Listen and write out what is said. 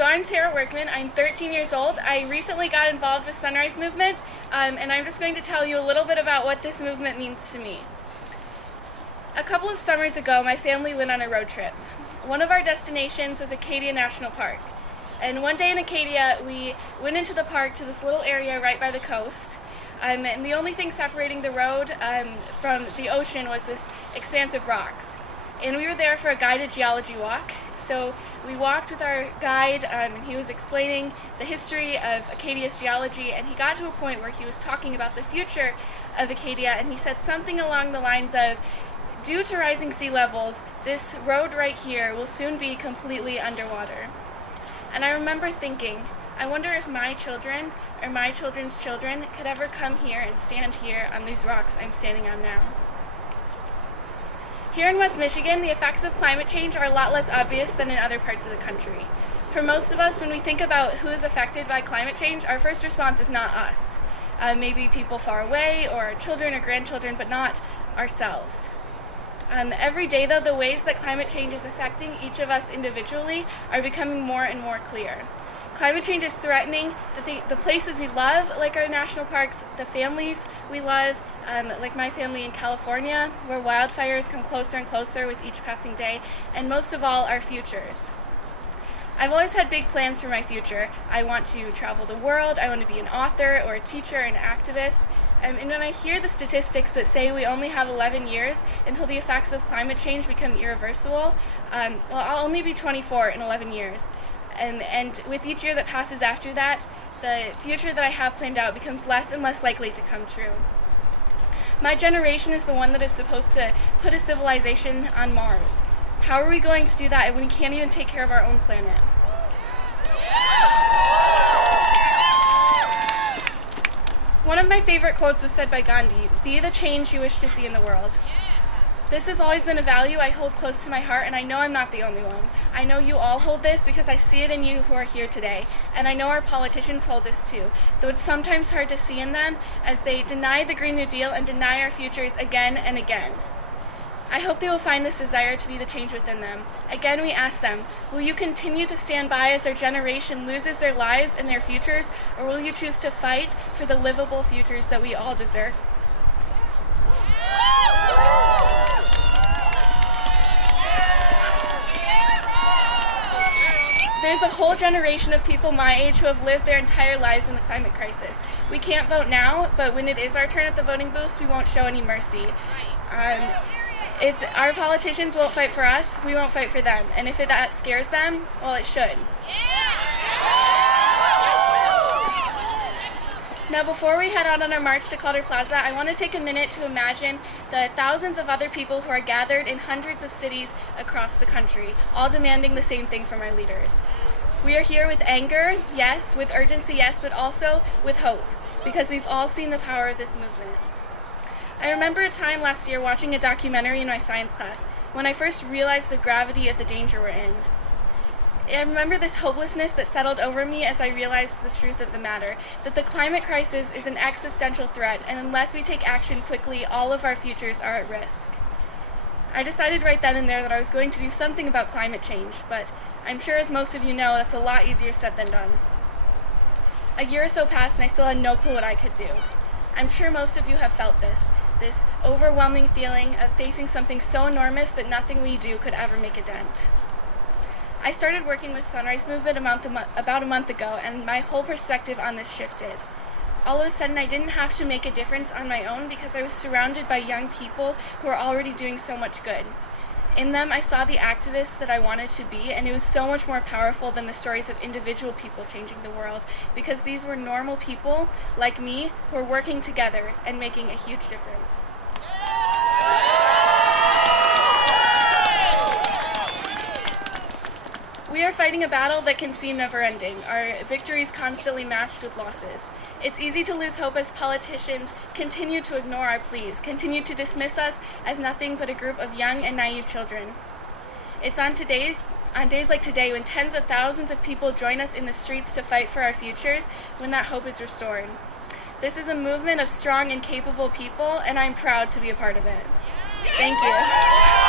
So I'm Tara Workman. I'm 13 years old. I recently got involved with Sunrise Movement, and I'm just going to tell you a little bit about what this movement means to me. A couple of summers ago, my family went on a road trip. One of our destinations was Acadia National Park. And one day in Acadia, we went into the park to this little area right by the coast. And the only thing separating the road from the ocean was this expanse of rocks. And we were there for a guided geology walk. So we walked with our guide, and he was explaining the history of Acadia's geology, and he got to a point where he was talking about the future of Acadia, and he said something along the lines of, due to rising sea levels, this road right here will soon be completely underwater. And I remember thinking, I wonder if my children or my children's children could ever come here and stand here on these rocks I'm standing on now. Here in West Michigan, the effects of climate change are a lot less obvious than in other parts of the country. For most of us, when we think about who is affected by climate change, our first response is not us. Maybe people far away, or children or grandchildren, but not ourselves. Every day, though, the ways that climate change is affecting each of us individually are becoming more and more clear. Climate change is threatening the places we love, like our national parks, the families we love, like my family in California, where wildfires come closer and closer with each passing day, and most of all, our futures. I've always had big plans for my future. I want to travel the world, I want to be an author or a teacher, an activist, and when I hear the statistics that say we only have 11 years until the effects of climate change become irreversible, I'll only be 24 in 11 years. And with each year that passes after that, the future that I have planned out becomes less and less likely to come true. My generation is the one that is supposed to put a civilization on Mars. How are we going to do that when we can't even take care of our own planet? One of my favorite quotes was said by Gandhi, "Be the change you wish to see in the world." This has always been a value I hold close to my heart, and I know I'm not the only one. I know you all hold this because I see it in you who are here today, and I know our politicians hold this too, though it's sometimes hard to see in them as they deny the Green New Deal and deny our futures again and again. I hope they will find this desire to be the change within them. Again, we ask them, will you continue to stand by as our generation loses their lives and their futures, or will you choose to fight for the livable futures that we all deserve? There's a whole generation of people my age who have lived their entire lives in the climate crisis. We can't vote now, but when it is our turn at the voting booths, we won't show any mercy. If our politicians won't fight for us, we won't fight for them. And if that scares them, well, it should. Now, before we head out on our march to Calder Plaza, I want to take a minute to imagine the thousands of other people who are gathered in hundreds of cities across the country, all demanding the same thing from our leaders. We are here with anger, yes, with urgency, yes, but also with hope, because we've all seen the power of this movement. I remember a time last year watching a documentary in my science class when I first realized the gravity of the danger we're in. I remember this hopelessness that settled over me as I realized the truth of the matter, that the climate crisis is an existential threat, and unless we take action quickly, all of our futures are at risk. I decided right then and there that I was going to do something about climate change, but I'm sure, as most of you know, that's a lot easier said than done. A year or so passed and I still had no clue what I could do. I'm sure most of you have felt this overwhelming feeling of facing something so enormous that nothing we do could ever make a dent. I started working with Sunrise Movement about a month ago, and my whole perspective on this shifted. All of a sudden, I didn't have to make a difference on my own because I was surrounded by young people who are already doing so much good. In them, I saw the activists that I wanted to be, and it was so much more powerful than the stories of individual people changing the world, because these were normal people, like me, who are working together and making a huge difference. We are fighting a battle that can seem never-ending, our victories constantly matched with losses. It's easy to lose hope as politicians continue to ignore our pleas, continue to dismiss us as nothing but a group of young and naive children. It's on days like today, when tens of thousands of people join us in the streets to fight for our futures, when that hope is restored. This is a movement of strong and capable people, and I'm proud to be a part of it. Thank you.